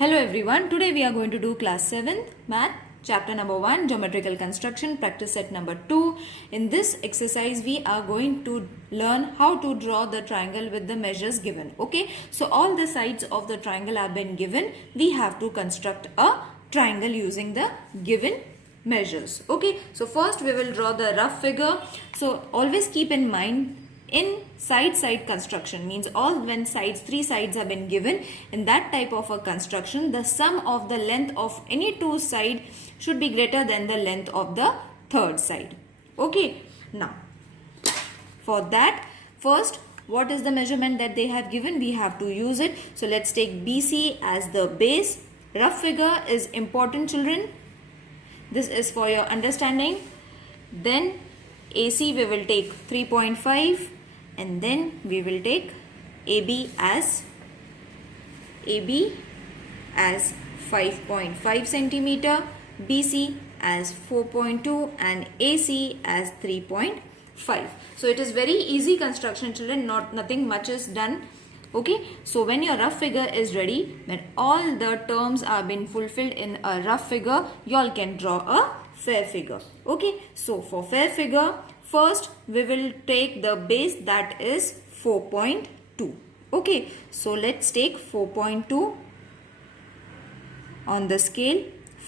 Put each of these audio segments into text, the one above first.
Hello everyone, today we are going to do class 7th math chapter number 1 geometrical construction practice set number 2. In this exercise we are going to learn how to draw the triangle with the measures given. Okay, so all the sides of the triangle have been given. We have to construct a triangle using the given measures. Okay, so first we will draw the rough figure. So always keep in mind, in side construction means all when three sides have been given, in that type of a construction the sum of the length of any two side should be greater than the length of the third side. Okay, now for that, first what is the measurement that they have given? We have to use it. So let's take BC as the base. Rough figure is important, children. This is for your understanding. Then AC we will take 3.5 and then we will take AB as 5.5 centimeter, BC as 4.2 and AC as 3.5. So it is very easy construction, children, nothing much is done. Okay, so when your rough figure is ready, when all the terms are been fulfilled in a rough figure, you all can draw a fair figure. Okay, so for fair figure, first we will take the base, that is 4.2. Okay, so let's take 4.2 on the scale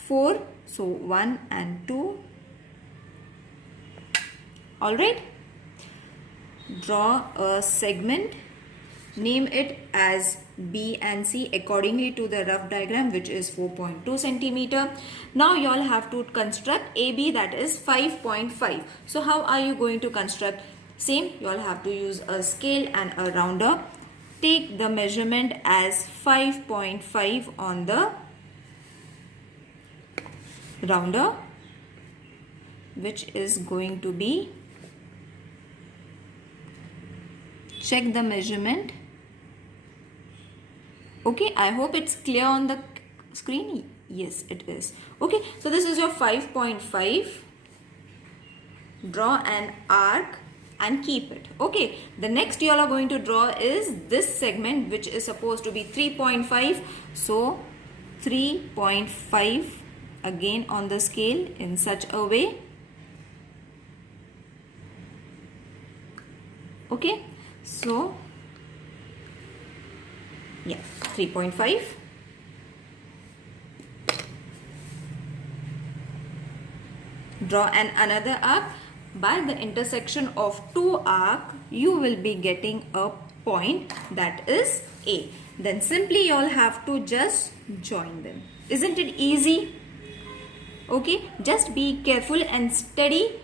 4. So 1 and 2. Alright, draw a segment. Name it as B and C accordingly to the rough diagram, which is 4.2 centimeter. Now you all have to construct AB, that is 5.5. So how are you going to construct? Same, you all have to use a scale and a rounder. Take the measurement as 5.5 on the rounder, which is going to be, check the measurement. Okay, I hope it's clear on the screen. Yes, it is. Okay, so this is your 5.5. Draw an arc and keep it. Okay, the next you all are going to draw is this segment, which is supposed to be 3.5. So 3.5 again on the scale in such a way. Okay, so yeah, 3.5. Draw another arc. By the intersection of two arcs, you will be getting a point, that is A. Then simply you all have to just join them. Isn't it easy? Okay, just be careful and steady.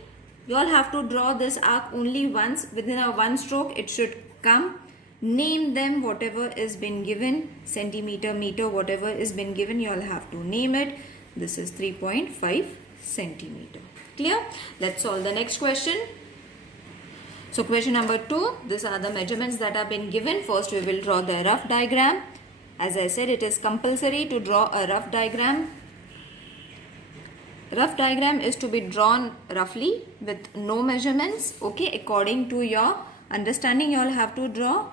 You all have to draw this arc only once. Within a one stroke it should come. Name them, whatever is been given, centimeter, meter, whatever is been given, you all have to name it. This is 3.5 centimeter. Clear? Let's solve the next question. So question number 2, these are the measurements that have been given. First we will draw the rough diagram. As I said, it is compulsory to draw a rough diagram. Rough diagram is to be drawn roughly with no measurements. Okay, according to your understanding you all have to draw.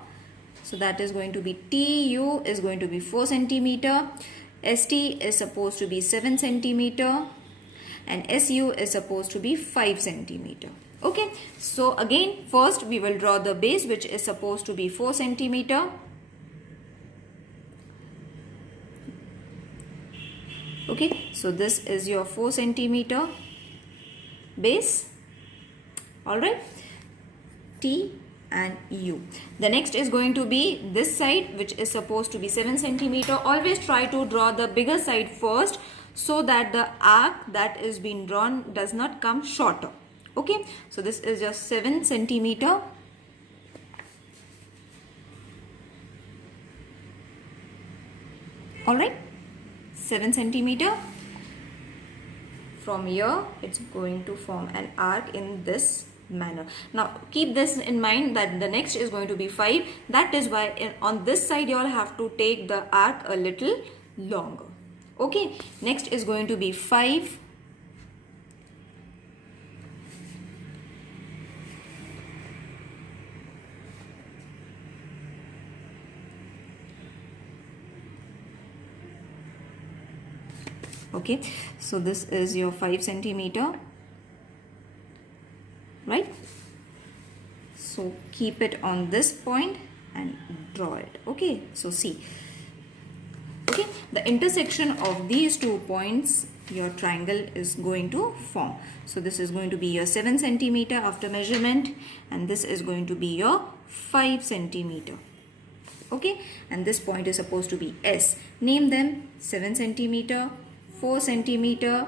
So that is going to be TU is going to be 4 centimeter, ST is supposed to be 7 centimeter and SU is supposed to be 5 centimeter. Okay, so again first we will draw the base, which is supposed to be 4 centimeter. Okay, so this is your 4 centimeter base. Alright, T and U. The next is going to be this side, which is supposed to be 7 centimeter. Always try to draw the bigger side first, so that the arc that is being drawn does not come shorter. Okay, so this is just 7 centimeter. Alright, 7 centimeter. From here it's going to form an arc in this manner. Now keep this in mind that the next is going to be 5. That is why on this side you all have to take the arc a little longer. Okay, next is going to be 5. Okay, so this is your 5 centimeter, right? So keep it on this point and draw it. Okay, so see, okay, the intersection of these 2 points your triangle is going to form. So this is going to be your 7 centimeter after measurement, and this is going to be your 5 centimeter. Okay, and this point is supposed to be S. Name them: 7 centimeter, 4 centimeter,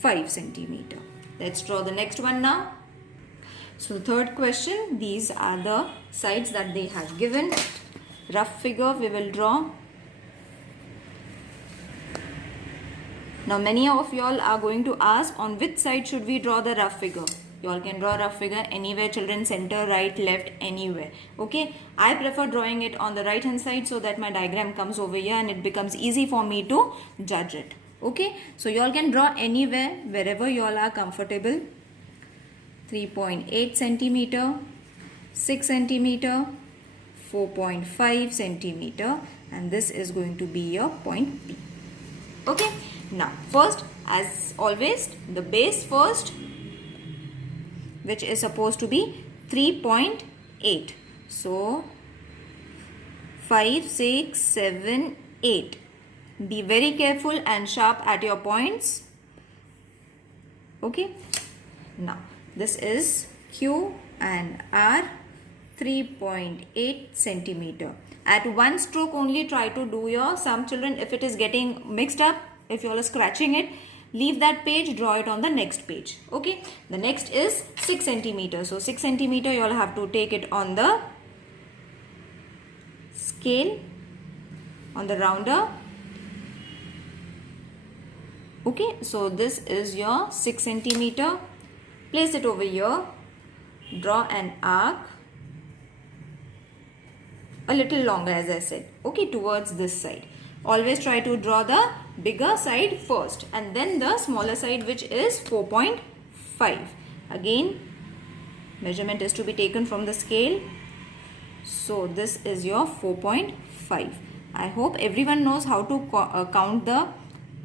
5 centimeter. Let's draw the next one now. So the third question, these are the sides that they have given. Rough figure we will draw. Now many of y'all are going to ask, on which side should we draw the rough figure? Y'all can draw rough figure anywhere, children, center, right, left, anywhere. Okay, I prefer drawing it on the right hand side so that my diagram comes over here and it becomes easy for me to judge it. Okay, so y'all can draw anywhere, wherever y'all are comfortable. 3.8 centimeter, 6 centimeter, 4.5 centimeter, and this is going to be your point P. Okay, now first, as always, the base first, which is supposed to be 3.8. So 5, 6, 7, 8. Be very careful and sharp at your points. Okay, now this is Q and R, 3.8 centimeter. At one stroke only try to do your, some children, if it is getting mixed up, if you all are scratching it, leave that page, draw it on the next page. Okay, the next is 6 centimeter. So 6 centimeter you all have to take it on the scale, on the rounder. Okay, so this is your 6 centimeter. Place it over here. Draw an arc a little longer, as I said, okay, towards this side. Always try to draw the bigger side first and then the smaller side, which is 4.5. Again, measurement is to be taken from the scale. So this is your 4.5. I hope everyone knows how to count the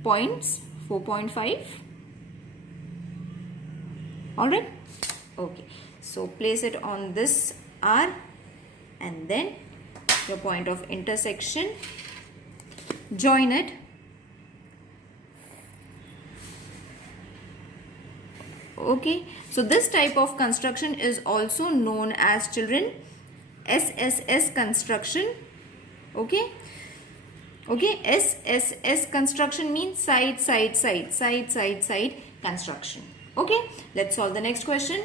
points. 4.5. Alright, okay, so place it on this R and then your point of intersection, join it. Okay, so this type of construction is also known as, children, SSS construction. Okay, okay, SSS construction means side, side, side, side, side, side construction. Okay, let's solve the next question.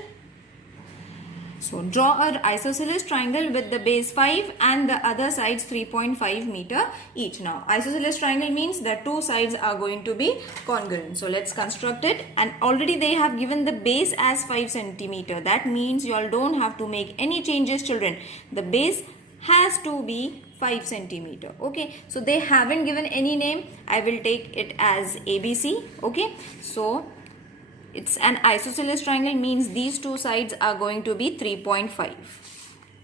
So draw an isosceles triangle with the base 5 and the other sides 3.5 meter each. Now isosceles triangle means that two sides are going to be congruent. So let's construct it, and already they have given the base as 5 centimeter. That means you all don't have to make any changes, children. The base has to be 5 centimeter. Okay, so they haven't given any name. I will take it as ABC. Okay, so it's an isosceles triangle means these two sides are going to be 3.5.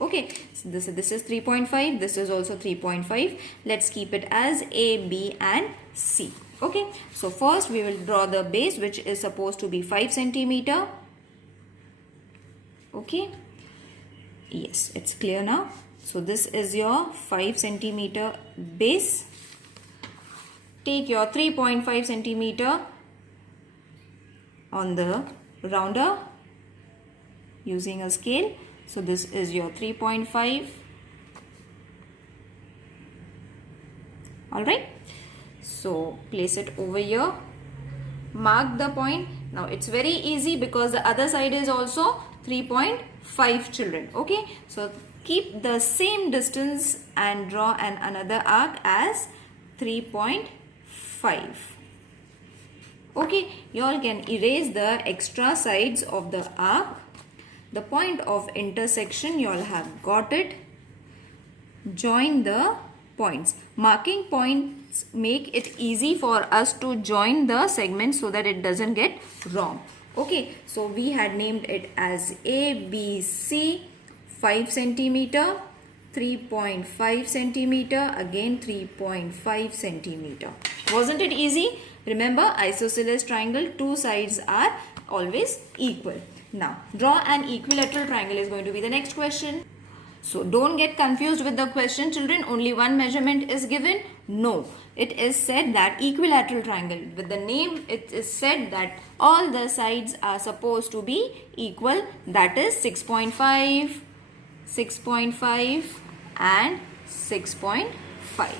Okay, so this is 3.5. This is also 3.5. Let's keep it as A, B and C. Okay, so first we will draw the base, which is supposed to be 5 centimeter. Okay, yes, it's clear now. So this is your 5 centimeter base. Take your 3.5 centimeter on the rounder using a scale. So this is your 3.5. Alright, so place it over here, mark the point. Now it's very easy because the other side is also 3.5, children. Okay, so keep the same distance and draw another arc as 3.5. Okay, you all can erase the extra sides of the arc. The point of intersection, you all have got it. Join the points. Marking points make it easy for us to join the segments so that it doesn't get wrong. Okay, so we had named it as ABC 5 centimeter, 3.5 centimeter, again 3.5 centimeter. Wasn't it easy? Remember, isosceles triangle, two sides are always equal. Now, draw an equilateral triangle is going to be the next question. So, don't get confused with the question, children. Only one measurement is given. No, it is said that equilateral triangle. With the name, it is said that all the sides are supposed to be equal. That is 6.5, 6.5 and 6.5.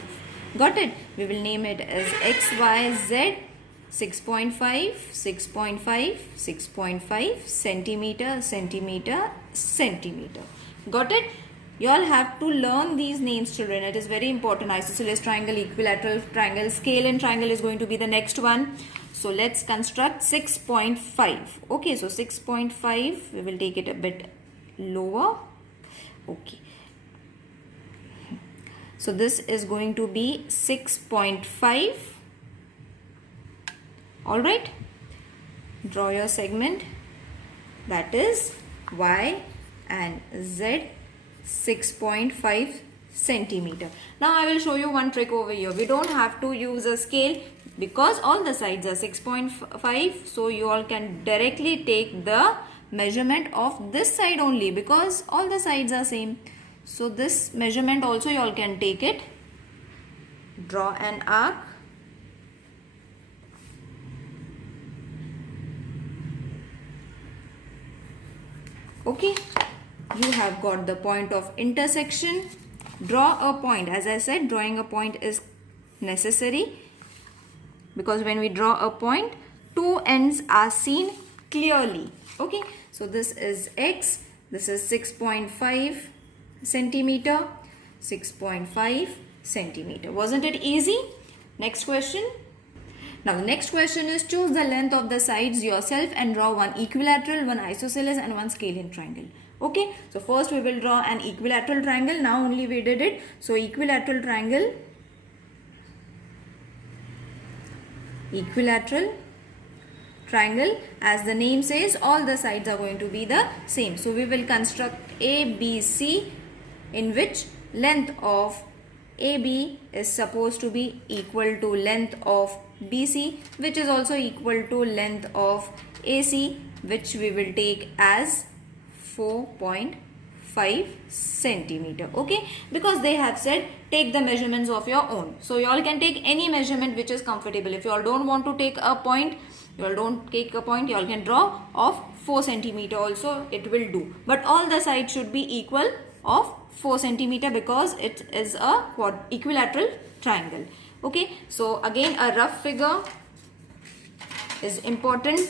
Got it? We will name it as XYZ. 6.5, 6.5, 6.5 centimeter, centimeter, centimeter. Got it? You all have to learn these names, children. It is very important. Isosceles triangle, equilateral triangle, scale and triangle is going to be the next one. So let's construct 6.5. Okay, so 6.5, we will take it a bit lower. Okay. So this is going to be 6.5. Alright, draw your segment, that is Y and Z, 6.5 centimeter. Now I will show you one trick over here. We don't have to use a scale because all the sides are 6.5. So you all can directly take the measurement of this side only because all the sides are same. So this measurement also you all can take it. Draw an arc. Okay, you have got the point of intersection. Draw a point. As I said, drawing a point is necessary because when we draw a point, two ends are seen clearly. Okay, so this is X, this is 6.5 centimeter, 6.5 centimeter. Wasn't it easy? Next question. Now the next question is choose the length of the sides yourself and draw one equilateral, one isosceles and one scalene triangle. Okay, so first we will draw an equilateral triangle. Now only we did it. So equilateral triangle, as the name says, all the sides are going to be the same. So we will construct ABC in which length of AB is supposed to be equal to length of BC, which is also equal to length of AC, which we will take as 4.5 centimeter. Okay, because they have said take the measurements of your own. So you all can take any measurement which is comfortable. If you all don't want to take a point, you all don't take a point, you all can draw of 4 centimeter also, it will do. But all the sides should be equal of 4 centimeter because it is a equilateral triangle. Okay, so again a rough figure is important.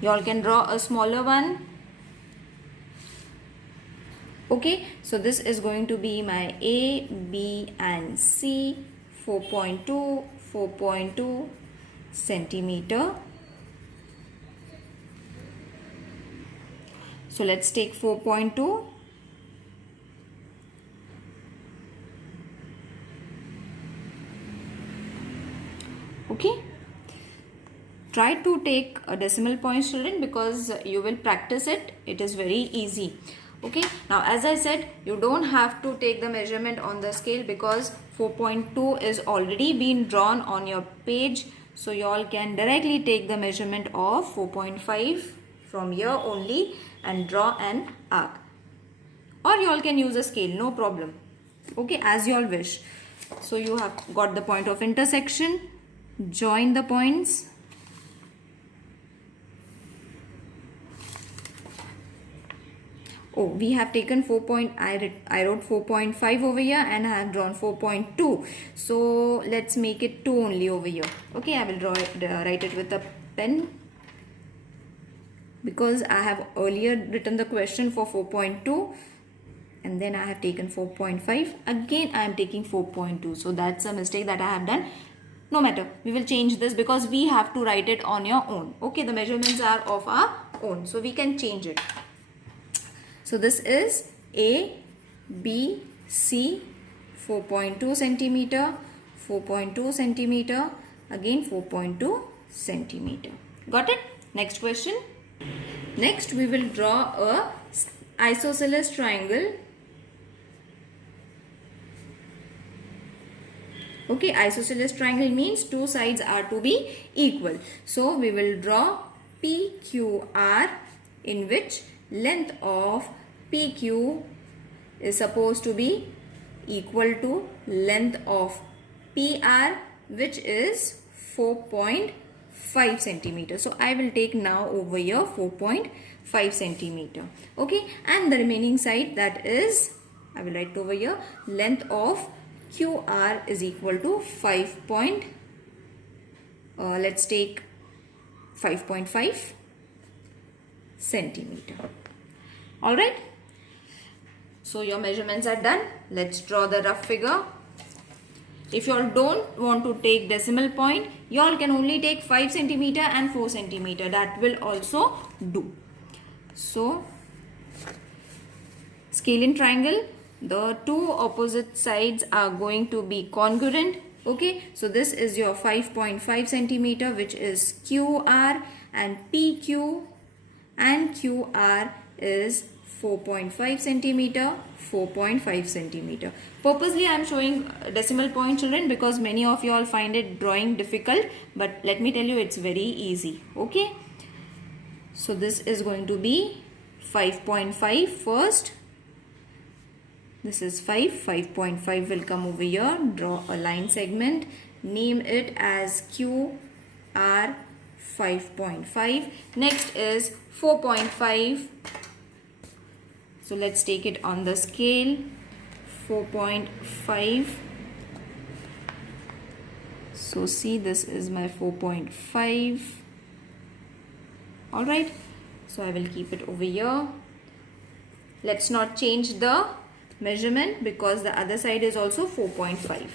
You all can draw a smaller one. Okay, so this is going to be my A, B and C, 4.2, 4.2 centimeter. So let's take 4.2. Okay. Try to take a decimal points, children, because you will practice it. It is very easy. Okay. Now, as I said, you don't have to take the measurement on the scale because 4.2 is already been drawn on your page. So, you all can directly take the measurement of 4.5 from here only and draw an arc. Or you all can use a scale, no problem. Okay, as you all wish. So, you have got the point of intersection. Join the points. Oh, we have taken 4. I wrote 4.5 over here and I have drawn 4.2. So let's make it 2 only over here. Okay, I will write it with a pen because I have earlier written the question for 4.2 and then I have taken 4.5. Again, I am taking 4.2. So that's a mistake that I have done. No matter, we will change this because we have to write it on your own. Okay, the measurements are of our own, so we can change it. So this is A, B, C, 4.2 centimeter, 4.2 centimeter, again 4.2 centimeter. Got it? Next question. Next we will draw a isosceles triangle. Okay, isosceles triangle means two sides are to be equal. So we will draw PQR, in which length of PQ is supposed to be equal to length of PR, which is 4.5 centimeter. So I will take now over here 4.5 centimeter. Okay, and the remaining side, that is, I will write over here, length of QR is equal to 5. Let's take 5.5 centimeter. Alright. So your measurements are done. Let's draw the rough figure. If you all don't want to take decimal point, you all can only take 5 centimeter and 4 centimeter. That will also do. So, scalene triangle, the two opposite sides are going to be congruent. Okay, so this is your 5.5 centimeter, which is QR, and PQ and QR is 4.5 centimeter, 4.5 centimeter. Purposely I am showing decimal point, children, because many of you all find it drawing difficult, but let me tell you, it's very easy. Okay, so this is going to be 5.5 first. This is 5. 5.5 will come over here. Draw a line segment. Name it as QR 5.5. Next is 4.5. So let's take it on the scale. 4.5. So see, this is my 4.5. Alright. So I will keep it over here. Let's not change the measurement because the other side is also 4.5.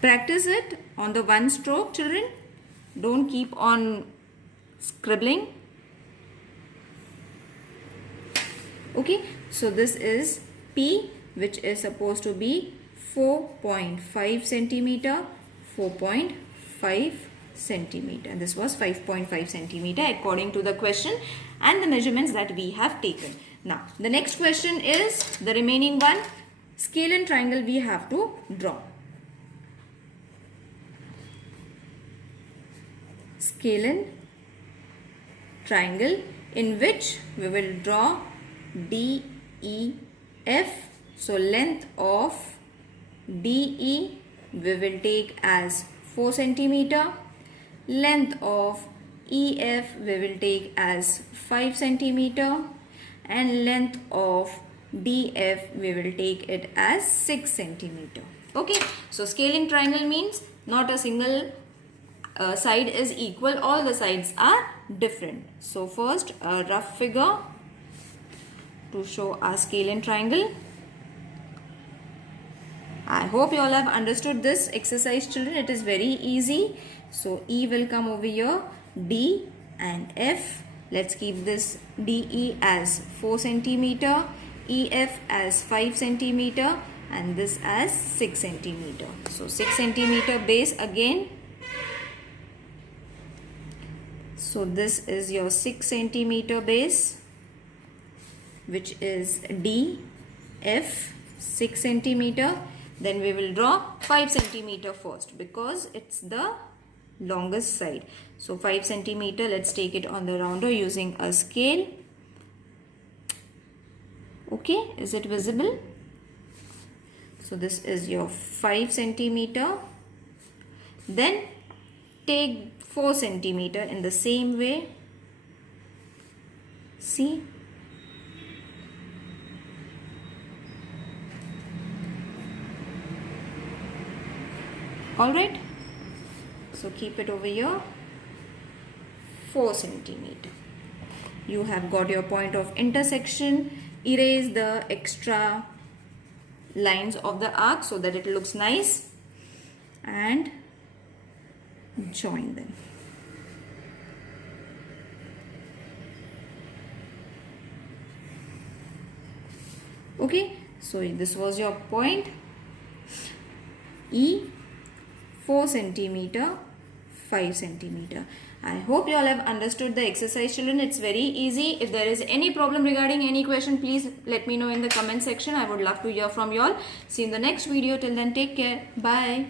Practice it on the one stroke, children. Don't keep on scribbling. Okay, so this is P, which is supposed to be 4.5 centimeter, 4.5 centimeter, and this was 5.5 centimeter according to the question and the measurements that we have taken. Now the next question is the remaining one, scalene triangle we have to draw. Scalene triangle, in which we will draw DEF. So length of DE we will take as 4 centimeter. Length of EF we will take as 5 centimeter, and length of DF we will take it as 6 centimeter. Okay, so scalene triangle means not a single side is equal, all the sides are different. So first a rough figure to show our scalene triangle. I hope you all have understood this exercise, children. It is very easy. So E will come over here, D and F. Let's keep this DE as 4 centimeter, EF as 5 centimeter, and this as 6 centimeter. So 6 centimeter base again. So this is your 6 centimeter base, which is D, F, 6 centimeter. Then we will draw 5 centimeter first because it's the longest side. So 5 centimeter, let's take it on the rounder using a scale. Okay, is it visible? So this is your 5 centimeter. Then take 4 centimeter in the same way. See? Alright, so keep it over here, 4 centimeter. You have got your point of intersection. Erase the extra lines of the arc so that it looks nice and join them. Okay, so this was your point. E, 4 centimeter, 5 centimeter. I hope you all have understood the exercise, children. It's very easy. If there is any problem regarding any question, please let me know in the comment section. I would love to hear from you all. See you in the next video. Till then, take care. Bye.